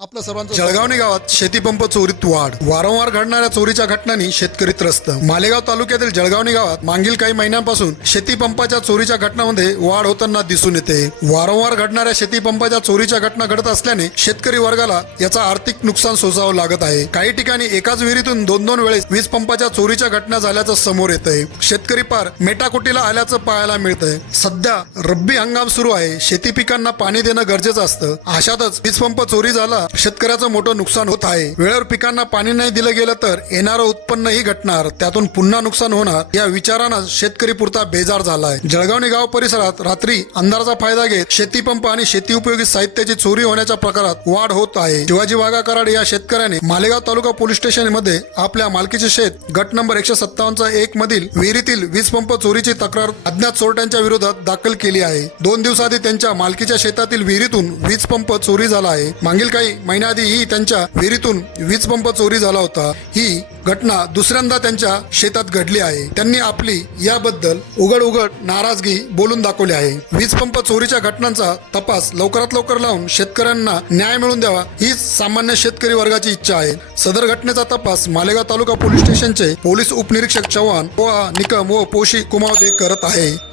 मध्ये आपलं सर्वांचं जळगावणे गावात शेतीपंप चोरीत वाढ. वारंवार घडणाऱ्या चोरीच्या घटनांनी शेतकरी त्रस्त. मालेगाव तालुक्यातील जळगावणे गावात मागील काही महिन्यांपासून शेतीपंपाच्या चोरीच्या घटनांमध्ये वाढ होताना दिसून येते. वारंवार घडणाऱ्या शेतीपंपाच्या चोरीच्या घटना घडत असल्याने शेतकरी वर्गाला याचा आर्थिक नुकसान सोसावं लागत आहे. काही ठिकाणी एकाच विहिरीतून दोन दोन वेळेस वीज पंपाच्या चोरीच्या घटना झाल्याचं समोर येत आहे शेतकरी पार मेटाकुटीला आल्याचं पाहायला मिळतंय. सध्या रब्बी हंगाम सुरू आहे. शेती पिकांना पाणी देणं गरजेचं असतं. अशातच वीज पंप चोरी झाला शेतकऱ्याचं मोठं नुकसान होत आहे. वेळेवर पिकांना पाणी नाही दिलं गेलं तर येणारं उत्पन्नही घटणार. त्यातून पुन्हा नुकसान होणार या विचारानं शेतकरी पुरता बेजार झालाय. जळगावणी गाव परिसरात रात्री अंधाराचा फायदा घेत शेतीपंप आणि शेती उपयोगी साहित्याची चोरी होण्याच्या प्रकारात वाढ होत आहे. शिवाजी वाघा कराड या शेतकऱ्याने मालेगाव तालुका पोलीस स्टेशनमध्ये आपल्या मालकीचे शेत गट नंबर एकशे सत्तावन्नचा एक मधील विहिरीतील वीज पंप चोरीची तक्रार अज्ञात चोरट्यांच्या विरोधात दाखल केली आहे. दोन दिवसाआधी त्यांच्या मालकीच्या शेतातील विहिरीतून वीज पंप चोरी झाला आहे. मागील काही महिन्याआधीही त्यांच्या विहिरीतून वीज पंप चोरी झाला होता. ही घटना दुसऱ्यांदा त्यांच्या शेतात घडली आहे. त्यांनी आपली याबद्दल उघड उघड नाराजगी बोलून दाखवली आहे. वीज पंप चोरीच्या घटनांचा तपास लवकरात लवकर लावून शेतकऱ्यांना न्याय मिळवून द्यावा हीच सामान्य शेतकरी वर्गाची इच्छा आहे. सदर घटनेचा तपास मालेगाव तालुका पोलीस स्टेशनचे पोलीस उपनिरीक्षक चव्हाण व निकम व पोशी कुमावदे करत आहे.